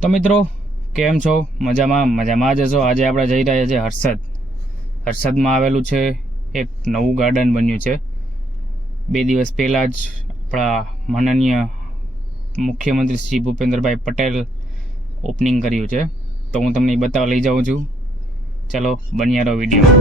તો મિત્રો કેમ છો? મજામાં જ હશો। આજે આપણે જઈ રહ્યા છીએ હર્ષદમાં આવેલું છે એક નવું ગાર્ડન બન્યું છે। 2 દિવસ પહેલાં જ આપણા માનનીય મુખ્યમંત્રી શ્રી ભૂપેન્દ્રભાઈ પટેલ ઓપનિંગ કર્યું છે, તો હું તમને બતાવવા લઈ જાઉં છું। ચલો બન્યા રહો વિડીયો।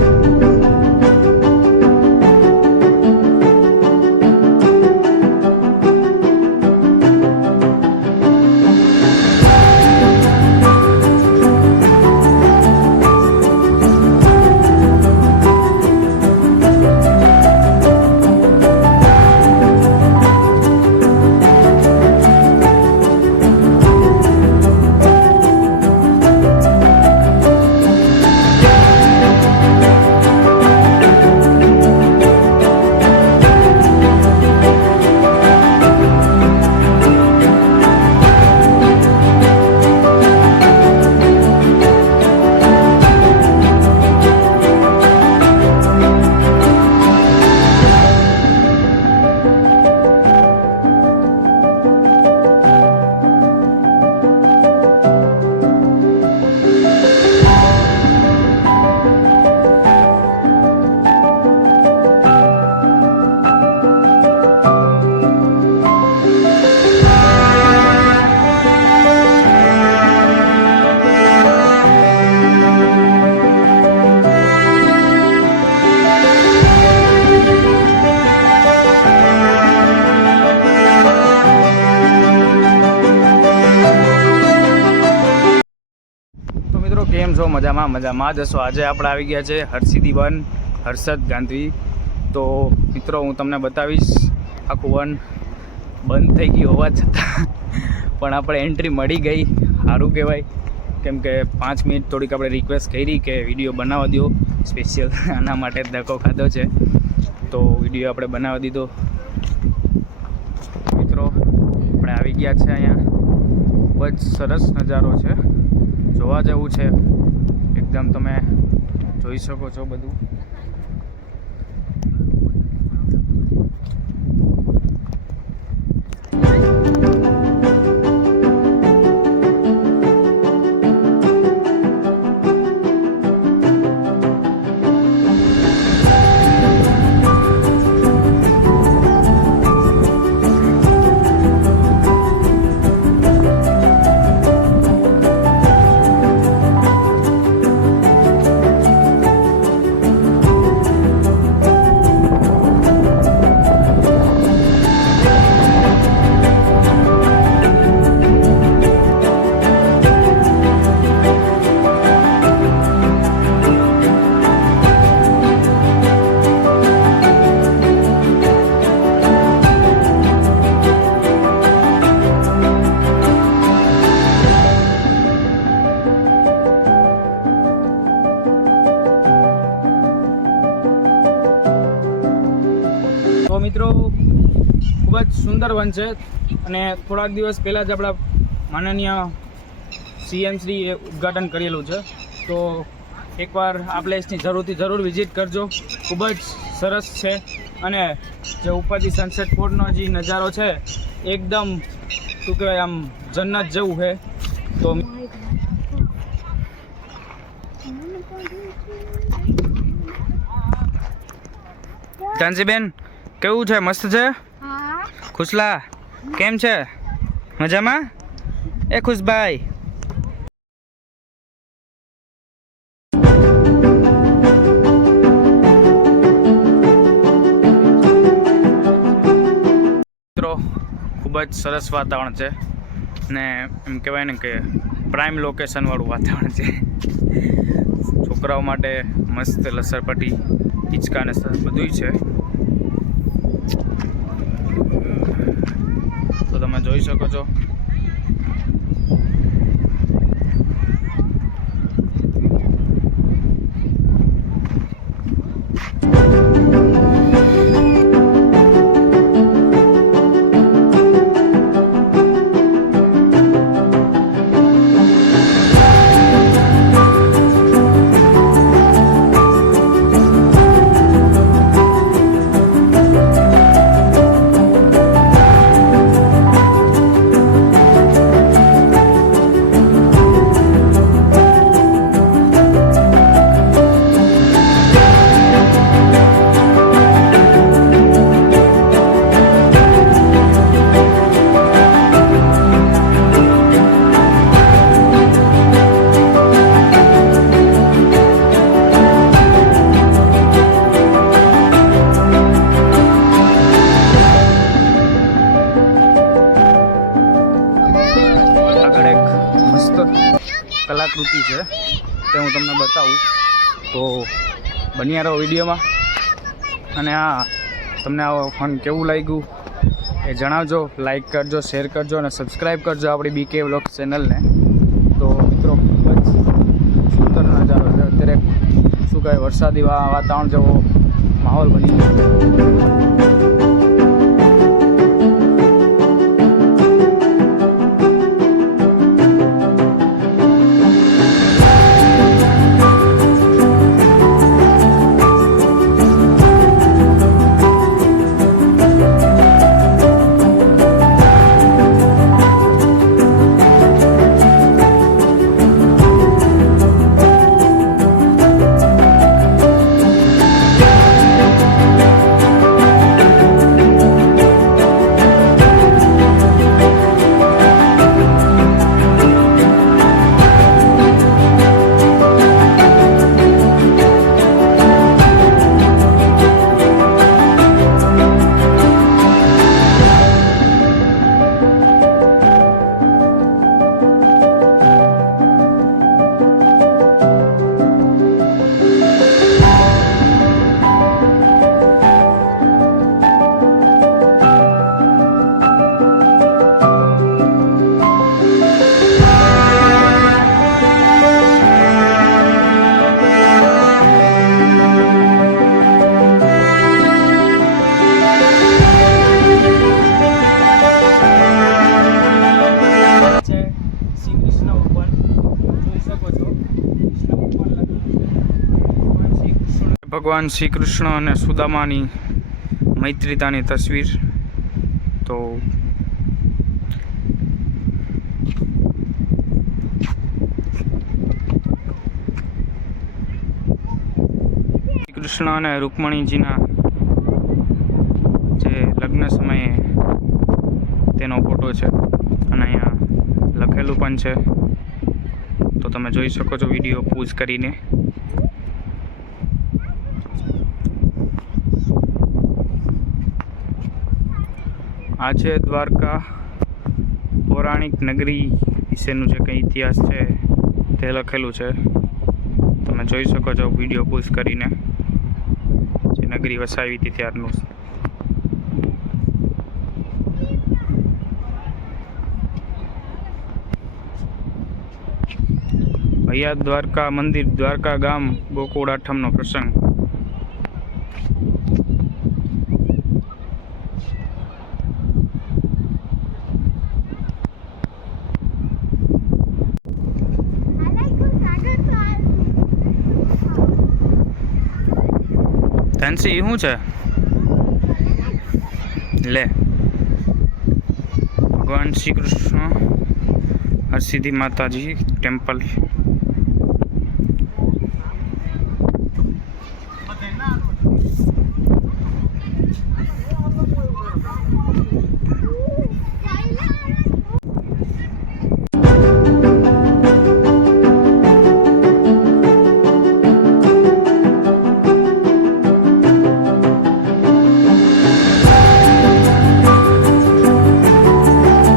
કેમ છો? મજામાં જ હશો। આજે આપણે આવી ગયા છે હરસિદ્ધિ વન હર્ષદ ગાંધી। તો મિત્રો હું તમને બતાવીશ, આખું વન બંધ થઈ ગયું હોવા છતાં પણ આપણે એન્ટ્રી મળી ગઈ, સારું કહેવાય। કેમ કે 5 મિનિટ થોડીક આપણે રિક્વેસ્ટ કરી કે વિડીયો બનાવવા દો, સ્પેશિયલ આના માટે ધક્કો ખાધો છે, તો વિડીયો આપણે બનાવવા દીધો। મિત્રો આપણે આવી ગયા છે અહીંયા, ખૂબ જ સરસ નજારો છે, જોવા જેવું છે એકદમ। તમે જોઈ શકો છો બધું। તો મિત્રો ખૂબ જ સુંદર વન છે, અને થોડાક દિવસ પહેલાં જ આપણા માનનીય સીએમ શ્રીએ ઉદ્ઘાટન કરેલું છે। તો એકવાર આ પ્લેસની જરૂર વિઝિટ કરજો, ખૂબ જ સરસ છે। અને જે ઉપરથી સનસેટ પોઈન્ટનો જે નજારો છે એકદમ શું કહેવાય, આમ જન્નત જેવું છે। તો કાંચીબેન કેવું છે? મસ્ત છે? ખુશલા કેમ છે? મજામાં? એ ખુશભાઈ મિત્રો ખૂબ જ સરસ વાતાવરણ છે, ને એમ કહેવાય ને કે પ્રાઇમ લોકેશન વાળું વાતાવરણ છે। છોકરાઓ માટે મસ્ત લસરપટ્ટી, હિંચકા ને બધું છે, તો તમે જોઈ શકો છો। કલાકૃતિ છે તે હું તમને બતાવું. તો બન્યા રહો વિડીયોમાં. અને હા, તમને આ ફન કેવું લાગ્યું એ જણાવજો. લાઈક કરજો, શેર કરજો અને સબસ્ક્રાઈબ કરજો આપણી BK વ્લોગ્સ ચેનલને. તો મિત્રો, ખૂબ જ સુંદર નજારો છે અત્યારે. શું કહે, વરસાદી વાતાવરણ જેવો માહોલ બની ગયો છે. ભગવાન શ્રી કૃષ્ણ અને સુદામાની મૈત્રીતાની તસવીર. તો શ્રી કૃષ્ણ અને રૂકમણીજીના જે લગ્ન સમયે તેનો ફોટો છે અને અહીંયા લખેલું પણ છે. તો તમે જોઈ શકો છો વિડીયો પોઝ કરીને. આ છે દ્વારકા પૌરાણિક નગરી વિશેનું જે કંઈ ઇતિહાસ છે તે લખેલું છે. તમે જોઈ શકો છો વિડીયો પોઝ કરીને જે નગરી વસાવી હતી ત્યારનું. અહીંયા દ્વારકા મંદિર, દ્વારકા ગામ, ગોકુળ આઠમનો પ્રસંગ. ફેન્સી શું છે? લે, ભગવાન શ્રી કૃષ્ણ હરસિદ્ધિ માતાજી ટેમ્પલ.